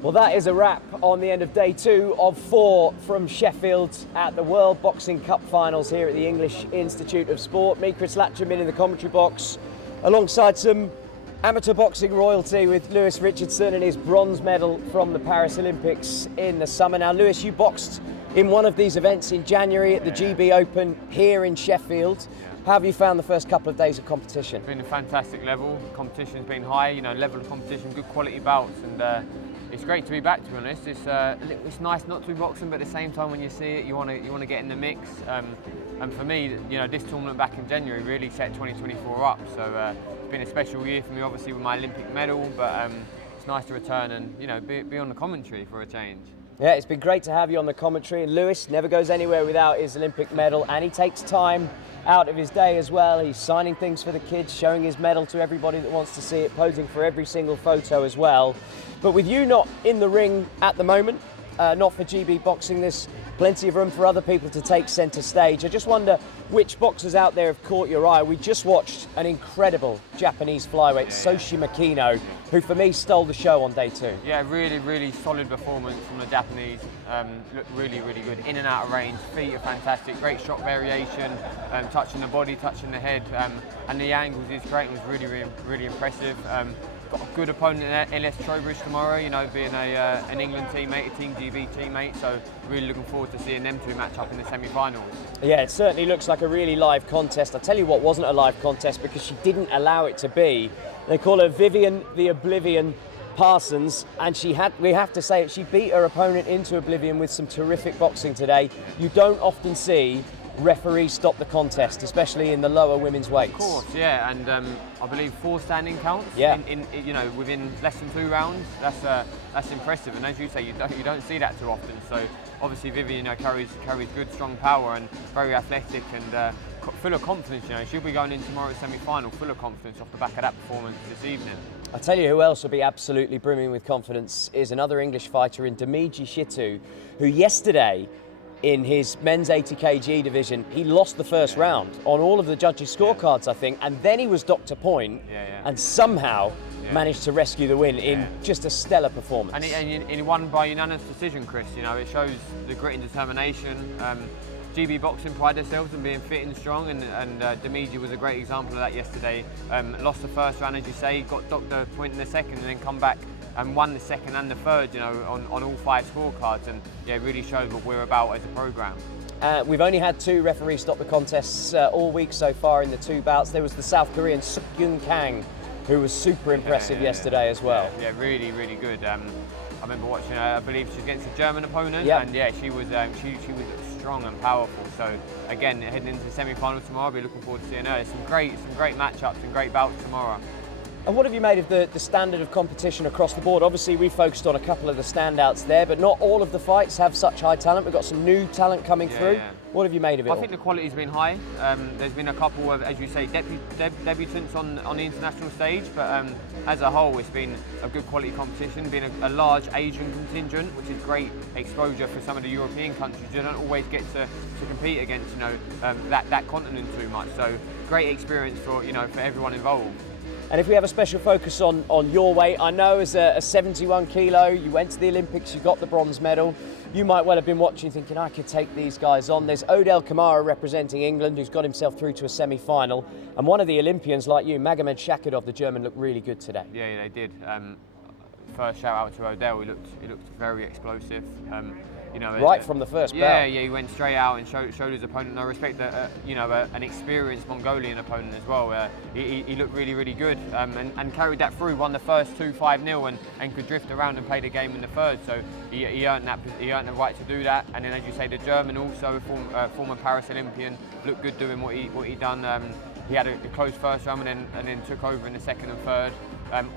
Well, that is a wrap on the end of day 2 of 4 from Sheffield at the World Boxing Cup Finals here at the English Institute of Sport. Me, Chris Latchem, in the commentary box, alongside some amateur boxing royalty with Lewis Richardson and his bronze medal from the Paris Olympics in the summer. Now, Lewis, you boxed in one of these events in January at the GB Open here in Sheffield. How have you found the first couple of days of competition? It's been a fantastic level. Competition's been high, level of competition, good quality bouts, and it's great to be back, to be honest. It's nice not to be boxing, but at the same time when you see it, you want to get in the mix. And for me, this tournament back in January really set 2024 up. So it's been a special year for me, obviously with my Olympic medal, but it's nice to return and be on the commentary for a change. Yeah, it's been great to have you on the commentary. And Lewis never goes anywhere without his Olympic medal, and he takes time out of his day as well. He's signing things for the kids, showing his medal to everybody that wants to see it, posing for every single photo as well. But with you not in the ring at the moment, not for GB Boxing, there's plenty of room for other people to take centre stage. I just wonder which boxers out there have caught your eye. We just watched an incredible Japanese flyweight, Soshi Makino, who for me stole the show on day 2. Yeah, really solid performance from the Japanese. Looked really good, in and out of range, feet are fantastic, great shot variation, touching the body, touching the head, and the angles is great. It was really impressive. Got a good opponent in LS Trowbridge tomorrow, being an England teammate, a Team GB teammate, so really looking forward to seeing them two match up in the semi-finals. Yeah, it certainly looks like a really live contest. I'll tell you what wasn't a live contest, because she didn't allow it to be. They call her Vivian the Oblivion Parsons, and we have to say it, she beat her opponent into oblivion with some terrific boxing today. You don't often see referees stop the contest, especially in the lower women's weights. Of course, yeah, and I believe 4 standing counts. Yeah. In within less than 2 rounds. That's impressive, and as you say, you don't see that too often. So obviously Vivian carries good, strong power and very athletic and full of confidence. She'll be going in tomorrow's semi-final full of confidence off the back of that performance this evening. I tell you who else will be absolutely brimming with confidence is another English fighter in Demiji Shitu, who yesterday, in his men's 80 kg division, he lost the first round on all of the judges' scorecards, I think, and then he was docked a point and somehow managed to rescue the win in just a stellar performance. And he won by unanimous decision, Chris. It shows the grit and determination. GB Boxing pride themselves on being fit and strong, and Demiji was a great example of that yesterday. Lost the first round, as you say, got docked a point in the second, and then come back and won the second and the third, on all 5 scorecards, and it really shows what we're about as a programme. We've only had 2 referees stop the contests all week so far in the 2 bouts. There was the South Korean Suk Yoon Kang, who was super impressive yesterday as well. Yeah, really good. I remember watching her, I believe she was against a German opponent, and she was strong and powerful. So again, heading into the semi-final tomorrow, I'll be looking forward to seeing her. Some great matchups and great bouts tomorrow. And what have you made of the standard of competition across the board? Obviously, we focused on a couple of the standouts there, but not all of the fights have such high talent. We've got some new talent coming through. Yeah. What have you made of it? I think the quality's been high. There's been a couple of, as you say, debutants on the international stage, but as a whole, it's been a good quality competition. Been a large Asian contingent, which is great exposure for some of the European countries. You don't always get to compete against that continent too much. So great experience for for everyone involved. And if we have a special focus on your weight, I know as a 71 kilo, you went to the Olympics, you got the bronze medal. You might well have been watching thinking, I could take these guys on. There's Odell Kamara representing England, who's got himself through to a semi-final. And one of the Olympians like you, Magomed Shakirov, the German, looked really good today. Yeah, they did. First shout out to Odell, he looked very explosive. Right from the first bout. Yeah, he went straight out and showed his opponent no respect. An experienced Mongolian opponent as well. He looked really good and carried that through. Won the first 2 5-0 and could drift around and play the game in the third. So he earned the right to do that. And then, as you say, the German also, former Paris Olympian, looked good doing what he done. He had a close first round and then took over in the second and third.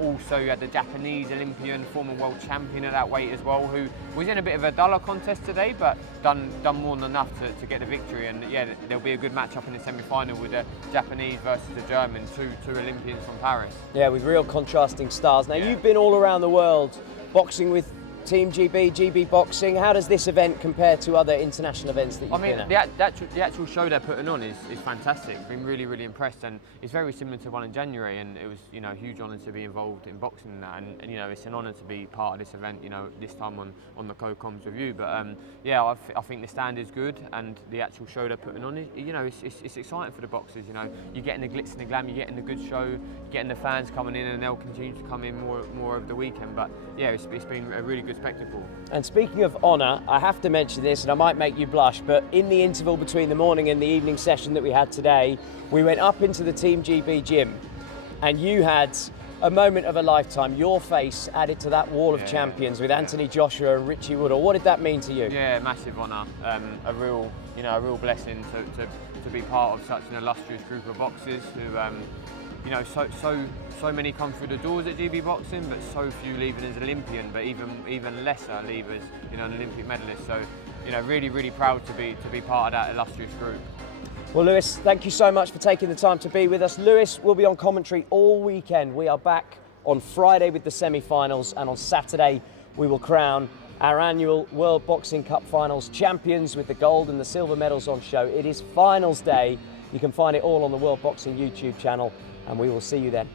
Also, you had the Japanese Olympian, former world champion at that weight as well, who was in a bit of a duller contest today, but done more than enough to get the victory. And yeah, there'll be a good match up in the semi-final with the Japanese versus the German, two Olympians from Paris. Yeah, with real contrasting styles. Now, you've been all around the world boxing with Team GB, GB Boxing. How does this event compare to other international events that you've I mean, been at? the actual show they're putting on is fantastic. I've been really, really impressed, and it's very similar to one in January. And it was, you know, a huge honour to be involved in boxing and that. And you know, it's an honour to be part of this event. You know, this time on the Co-Coms review. But yeah, I think the stand is good, and the actual show they're putting on, you know, it's exciting for the boxers. You know, you're getting the glitz and the glam, you're getting the good show, you're getting the fans coming in, and they'll continue to come in more over the weekend. But yeah, it's been a really good spectacle. And speaking of honour, I have to mention this, and I might make you blush, but in the interval between the morning and the evening session that we had today, we went up into the Team GB gym, and you had a moment of a lifetime. Your face added to that wall of champions with Anthony Joshua and Richie Woodall. What did that mean to you? Yeah, massive honour. A real blessing to be part of such an illustrious group of boxers who, you know, so many come through the doors at GB Boxing, but so few leave it as an Olympian, but even lesser leave as, you know, an Olympic medalist. So, you know, really proud to be part of that illustrious group. Well, Lewis, thank you so much for taking the time to be with us. Lewis will be on commentary all weekend. We are back on Friday with the semi-finals, and on Saturday we will crown our annual World Boxing Cup Finals champions with the gold and the silver medals on show. It is finals day. You can find it all on the World Boxing YouTube channel, and we will see you then.